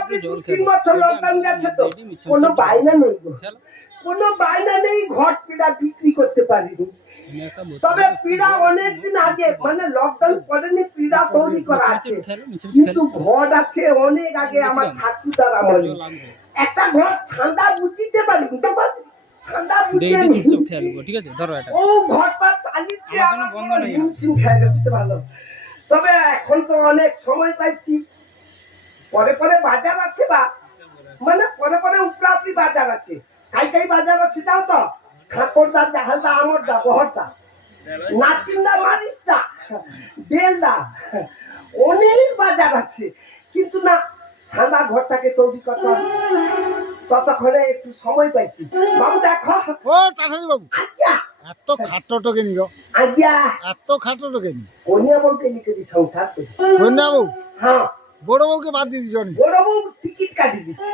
আপনি 2-3 বছর লকডাউন গেছে তো কোনো বাইনা নেই গো, কোনো বাইনা নেই, ঘট পিড়া বিক্রি করতে পারিনি। তবে পিড়া অনেকদিন আগে মানে লকডাউন পড়েনি, পিড়া তৈরি করা আছে, কিন্তু ঘট আছে অনেক আগে আমার ঠাকুরদার আমলে। একটা ঘর ঠান্ডা বুঝিতে পারিনি, ঠান্ডা বুঝিয়ে ঠিক আছে ধরো এটা ও ঘরটা চালিয়ে আমার বন্ধ নেই হিমশিম খেয়ে বুঝতে পারলাম। তবে এখন তো অনেক সময় পাইছি, পরে পরে বাজার আছে, বা মানে পরে পরে উপরাপরি বাজার আছে, কাই বাজার আছে যাও তো, খাপড়দা জাহালদা আমরদা বহরদা নাচিন্দা মারিসদা বেলদা অনেক বাজার আছে, কিন্তু না ঠান্ডা ঘরটাকে তৈরি করতে হবে, ততক্ষণে একটু সময় পাইছি। বাবু দেখো ও টাটানি বাবু, আজ্ঞা এত খাট্টো কেনি গো, আজ্ঞা এত খাট্টো কেনি? কনিয়া বউকে লিখে দি সংসার করি। কন্যা বউ? হ্যাঁ বড় বউকে বাদ দিয়ে দিছনি? বড় বউ টিকিট কাটি দিচ্ছে,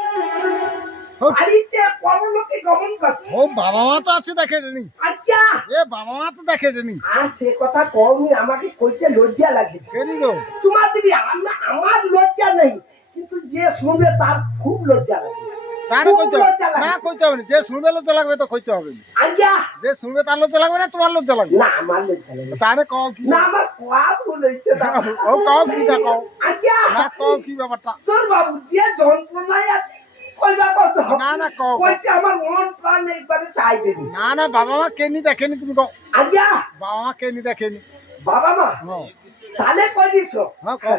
বাড়িতে পরলোকে গমন করছে। ও বাবা মা তো আছে দেখে নি? আজ্ঞা এ বাবা মা তো দেখে নি? আর সে কথা কওনি, আমাকে কইতে লজ্জা লাগে। কেনি গো? তোমার দিদি আমার লজ্জা নেই, কিন্তু যে শুনবে তার খুব লজ্জা লাগে। তারে কইতে হবে না? কইতে হবে না, যে শুনবে লজ্জা লাগবে তো কইতে হবে। আজ্ঞা যে শুনবে তার লজ্জা লাগবে না তোমার লজ্জা লাগবে? না আমার লজ্জা লাগে। তারে কও কি? না আমার কোয়া বলেছে না। ও কও কি তা কও? আজ্ঞা না কও কি ব্যাপারটা? তোর বাবু যে যন্ত্রণায় আছে কইবা কত? না না কও। কইতে আমার মন প্রাণ একবারে চাই দেবে। না না বাবা মা কেনি দেখেনি তুমি কও? আজ্ঞা বাবা মা কেনি দেখেনি? বাবা মা তাহলে কই দিছো? হ্যাঁ কও।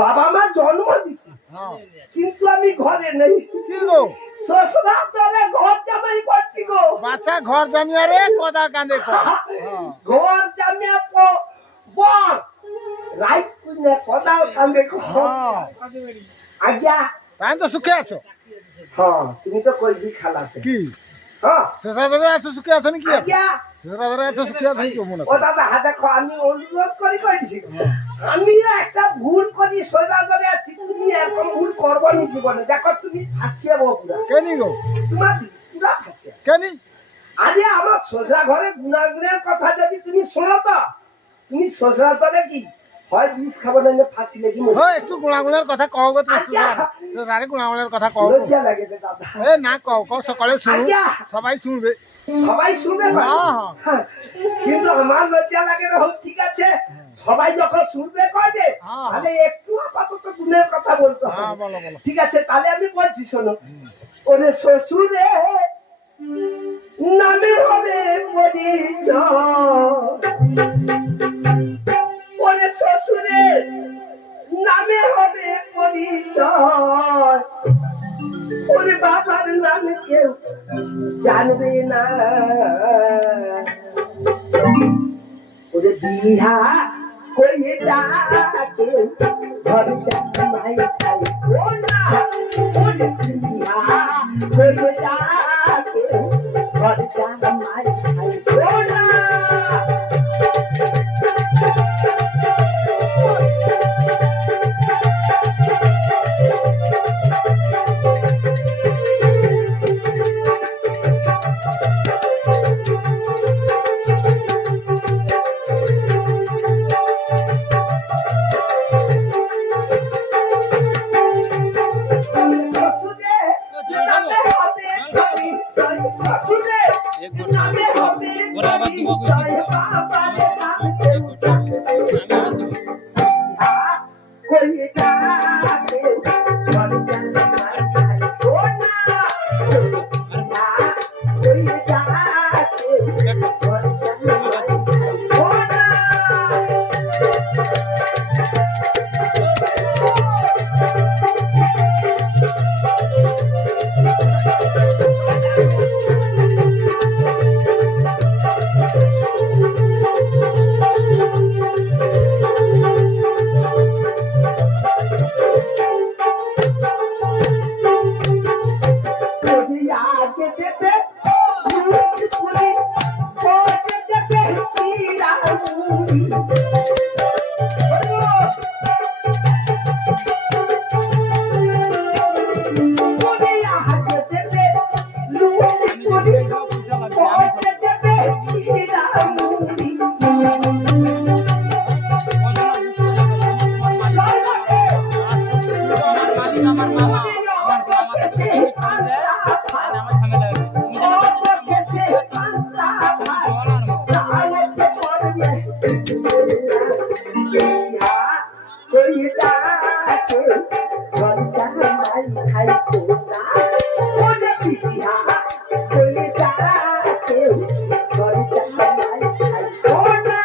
বাবা মা জন্ম দিচ্ছে, হ্যাঁ কিন্তু আমি ঘরে নেই। কি গো? শ্বশুরা তোরে ঘর জামাই পড়ছি গো। বাচ্চা ঘর জামিয়া রে কদা কান্দে কর। ঘর জামিয়া বর রাইট কুইনে কদাল কান্দে কর। আজ্ঞা তাই তো সুখে আছো? হ্যাঁ তুমি তো কইবি খালাস কি হ্যাঁ সেটা ধরে আছো সুখে আছো নি? কি আছো আজ্ঞা সেটা ধরে আছো সুখে আছো কি মনে ও আছে? দাদা হা দেখো আমি অনুরোধ করি কইছি, আমি একটা ভুল করি সোজা ধরে আছি, তুমি এরকম ভুল করবো নি জীবনে। দেখো তুমি ফাঁসিয়ে পুরা, কেনি গো? তোমার পুরা ফাঁসিয়ে। কেনি? আরে আমার শ্বশুরা ঘরে গুণাগুণের কথা যদি তুমি শোনো তো, তুমি শ্বশুরা তলে কি হয় বিষ খাবো না ফাঁসি লেগে ও একটু গুণাগুণের কথা কও গো তুমি। সেটারে গুণাগুণের কথা কও। লজ্জা লাগে রে দাদা। এ না কও কও, সকালে শুনো, আজ্ঞা সবাই শুনবে। সবাই শুনবে না? হ্যাঁ, কিন্তু আমার লজ্জা লাগে না। হোক ঠিক আছে, সবাই যখন শুনবে কবে তাহলে একটু আপাতত গুণের কথা বলতে হ্যাঁ হবে। বলো বলো। ঠিক আছে তাহলে আমি বলছি শোনো। ওরে শ্বশুরে নামে হবে পরিচয়, ওরে শ্বশুরে নামে হবে পরিচয়, ওরে বাবার নামে কেউ জানবে না, ওরে বিহা হয়ে ডাকে ঘর জামাই খাই ও না, ওরে বিহা হয়ে ডাকে ঘর জামাই খাই ও না। কোনা ওরে পিয়া কই যা কেউ ঘরে যাই খাই কোনা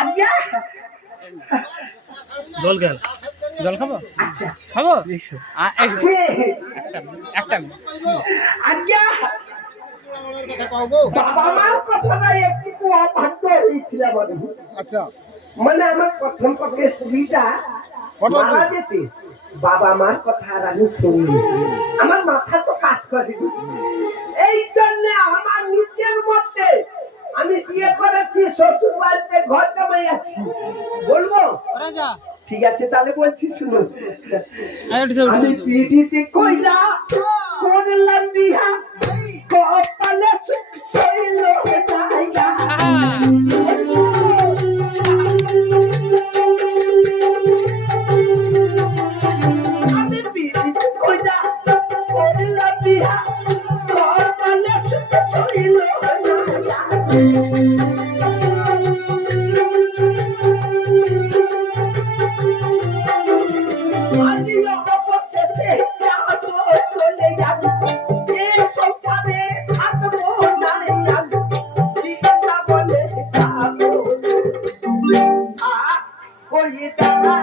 আজ্ঞা জল গেল জল খাবো আচ্ছা খাবো আছে। আচ্ছা একটা মিনিট। আজ্ঞা কথা কও গো। বাবা মার কথাটা একটু অবাধ্য হয়েছিলাম আমি। আচ্ছা মানে আমার প্রথম পক্ষে স্ত্রীটা কত মারা যেতে বাবা মার কথা আর আমি শুনি আমার মাথা তো কাজ করেনি এই জন্য আমার নিজের মধ্যে আমি বিয়ে করেছি শ্বশুর বাড়িতে ঘর জামাই আছি বলবো রাজা ঠিক আছে তাহলে বলছি শুনুন উঠে আমি পিড়িতে কইরা করলাম বিহা কপালে সুখ সইল জায়গা আমি পিড়িতে কইরা করলাম বিহা কপালে সুখ সইল জায়গা আমি অবশেষে যাবো চলে যাবো এ সংসারে থাকবো না আমি চিন্তা বলে যাবো কই যাবো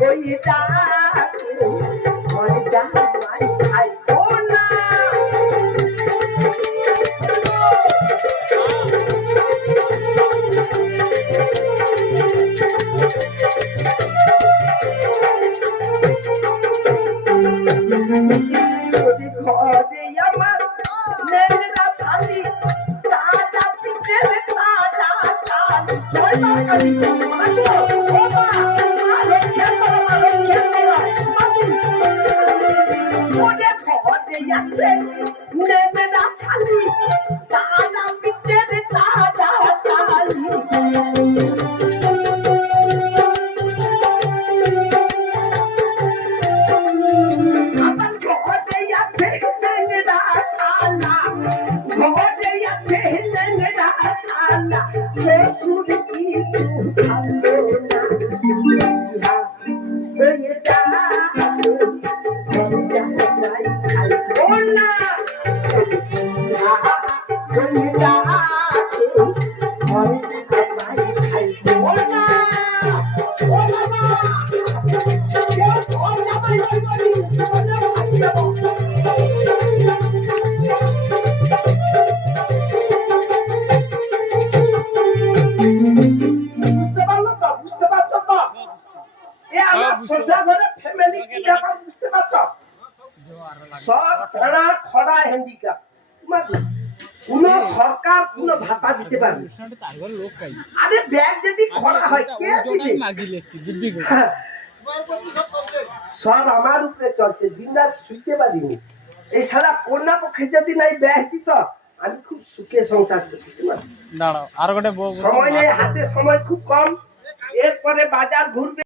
কই ঘরে আমার নেড়া শালি দাদা পিঠে দাদা কালি জয় মা কালী বাবা রক্ষা করো ওরে ঘরে আছে নেড়া শালি দাদা পিঠে দাদা কালি আমার ঘরে আছে নেড়া শালা ঘরে আছে নেড়া শালা শ্বশুর কিছু ভালো না হয়ে যা হয়ে যা বুঝতে পারলো তো বুঝতে পারছো তো এ আমার শ্বশুর ঘরে ফ্যামিলি কি ব্যাপার বুঝতে পারছো সব খরা খরা হ্যান্ডিক্যাপ কোন সরকার কোন ভাতা দিতে পারবে তার ঘরে লোক খাই আরে ব্যাগ যদি খরা হয় কে দিবে লাগিয়েছি বুদ্ধি করে সব আমার উপরে চলছে দিন রাত শুইতে পারিনি এই সারা কন্যা পক্ষে যদি নাই ব্যাগ দিত আমি খুব সুখে সংসার করছি দাঁড়াও আর গোটে সময় নেই হাতে সময় খুব কম এরপরে বাজার ঘুরবে